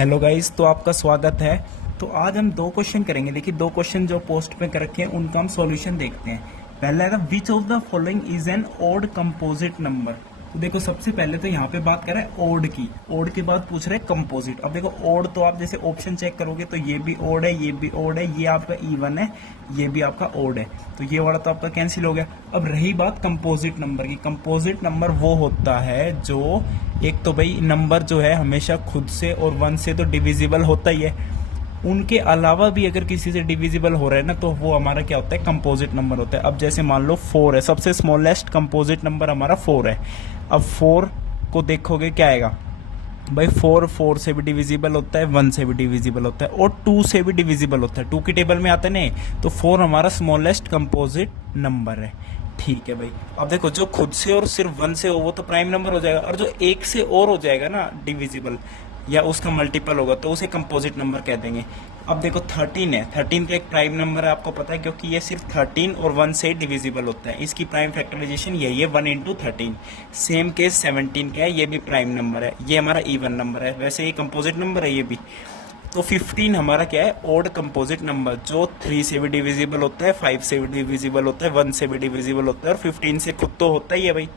Hello guys, तो आपका स्वागत है। तो आज हम दो क्वेश्चन करेंगे। देखिए, दो क्वेश्चन जो पोस्ट पे कर रखे हैं उनका हम सॉल्यूशन देखते हैं। पहला है which of the following is an odd composite number. तो देखो, सबसे पहले तो यहाँ पे बात कर रहा है ओड की। ओड के बाद पूछ रहे हैं कंपोजिट। अब देखो, ओड तो आप जैसे ऑप्शन चेक करोगे तो ये भी ओड है, ये भी ओड है, ये आपका इवन है, ये भी आपका ओड है। तो ये वाला तो आपका कैंसिल हो गया। अब रही बात कंपोजिट नंबर की। कंपोजिट नंबर वो होता है जो, एक तो भाई नंबर जो है हमेशा खुद से और वन से तो डिविजिबल होता ही है, उनके अलावा भी अगर किसी से डिविजिबल हो रहा है ना तो वो हमारा क्या होता है, कंपोजिट नंबर होता है। अब जैसे मान लो 4 है, सबसे स्मॉलेस्ट कंपोजिट नंबर हमारा 4 है। अब 4 को देखोगे क्या आएगा भाई, 4 से भी डिविजिबल होता है, 1 से भी डिविजिबल होता है और 2 से भी डिविजिबल होता है। 2 की टेबल में आता है नहीं, तो 4 हमारा स्मॉलेस्ट कंपोजिट नंबर है। ठीक है भाई। अब देखो, जो खुद से और सिर्फ 1 से हो वो तो प्राइम नंबर हो जाएगा, और जो एक से और हो जाएगा ना डिविजिबल या उसका मल्टीपल होगा तो उसे कंपोजिट नंबर कह देंगे। अब देखो 13 है, 13 तो एक प्राइम नंबर है, आपको पता है, क्योंकि ये सिर्फ 13 और 1 से डिविजिबल होता है। इसकी प्राइम फैक्टराइजेशन यही है, 1 इंटू 13। सेम केस 17 का है, ये भी प्राइम नंबर है, ये हमारा इवन नंबर है, वैसे ये कंपोजिट नंबर है ये भी। तो 15 हमारा क्या है, ओड कंपोजिट नंबर, जो 3 से भी डिविजिबल होता है, 5 से भी डिविजिबल होता है, 1 से भी डिविजिबल होता है और 15 से खुद तो होता ही है भाई।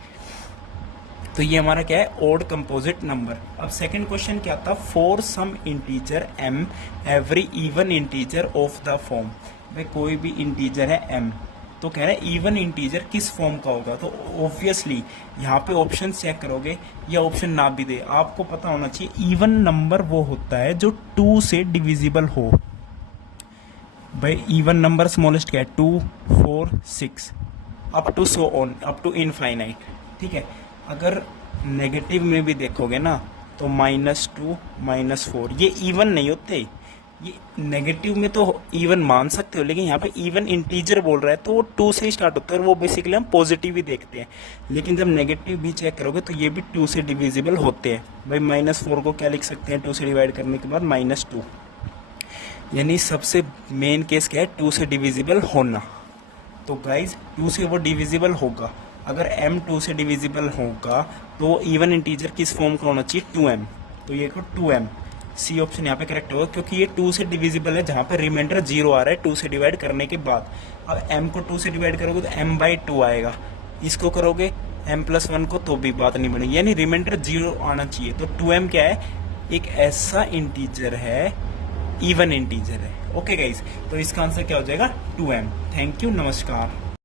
तो ये हमारा क्या है, ओड कंपोजिट नंबर। अब सेकंड क्वेश्चन क्या था, for some integer m every even integer of the form. भाई कोई भी इंटीजर है m, तो कह रहा है इवन इंटीजर किस फॉर्म का होगा। तो ऑब्वियसली यहाँ पे ऑप्शन चेक करोगे या ऑप्शन ना भी दे, आपको पता होना चाहिए इवन नंबर वो होता है जो 2 से डिविजिबल हो। भाई इवन नंबर स्मॉलेस्ट क्या है, 2, 4, 6 up to so on, up to infinite. ठीक है। अगर नेगेटिव में भी देखोगे ना तो -2, -4 ये इवन नहीं होते। ये नेगेटिव में तो इवन मान सकते हो, लेकिन यहाँ पे इवन इंटीजर बोल रहा है तो वो 2 से ही स्टार्ट होता है, और वो बेसिकली हम पॉजिटिव ही देखते हैं। लेकिन जब नेगेटिव भी चेक करोगे तो ये भी 2 से डिविजिबल होते हैं। भाई -4 को क्या लिख सकते हैं, 2 से डिवाइड करने के बाद -2। यानी सबसे मेन केस क्या है, 2 से डिविजिबल होना। तो गाइज 2 से वो डिविजिबल होगा। अगर m 2 से डिविजिबल होगा तो इवन इंटीजर किस फॉर्म का होना चाहिए, 2m। तो ये को 2m, सी ऑप्शन यहाँ पे करेक्ट होगा, क्योंकि ये 2 से डिविजिबल है जहाँ पे रिमाइंडर 0 आ रहा है 2 से डिवाइड करने के बाद। अब m को 2 से डिवाइड करोगे तो m/2 आएगा, इसको करोगे m+1 को तो भी बात नहीं बनेगी, यानी रिमाइंडर 0 आना चाहिए। तो 2m क्या है, एक ऐसा इंटीजर है, इवन इंटीजर है। ओके गाइज, तो इसका आंसर क्या हो जाएगा, 2m। थैंक यू, नमस्कार।